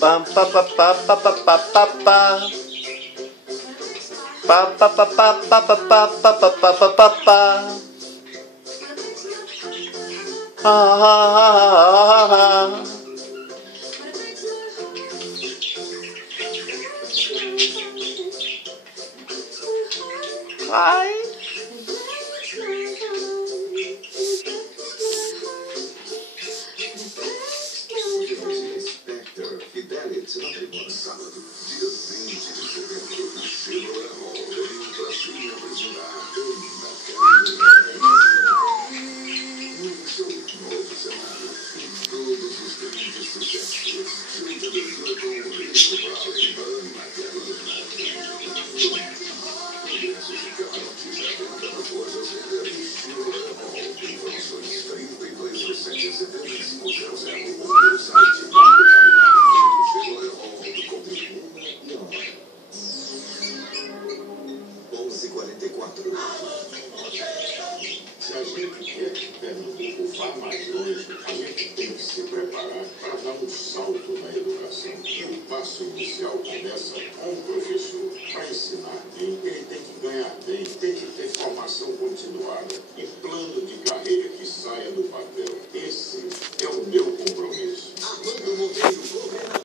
Pam pa pa pa pa pa pa pa pa. Pa pa pa pa pa pa pa pa pa pa pa pa pa. Ha ha ha ha ha. Ai. Fidelity na tribuna sábado, dia 20 de setembro, o Chevrolet Hall vem pra se apresentar um show novo cenário e todos os grandes sucessos. Junta abertura com o Rico Brown, Ana Carolina. Ingressos e camarotes à venda nas lojas Renner Chevrolet Hall. Informações 3227-7500 ou no site Se a gente quer ocupar mais longe, a gente tem que se preparar para dar um salto na educação. E o passo inicial começa com o professor. Para ensinar bem, ele tem que ganhar bem, tem que ter formação continuada e plano de carreira que saia do papel. Esse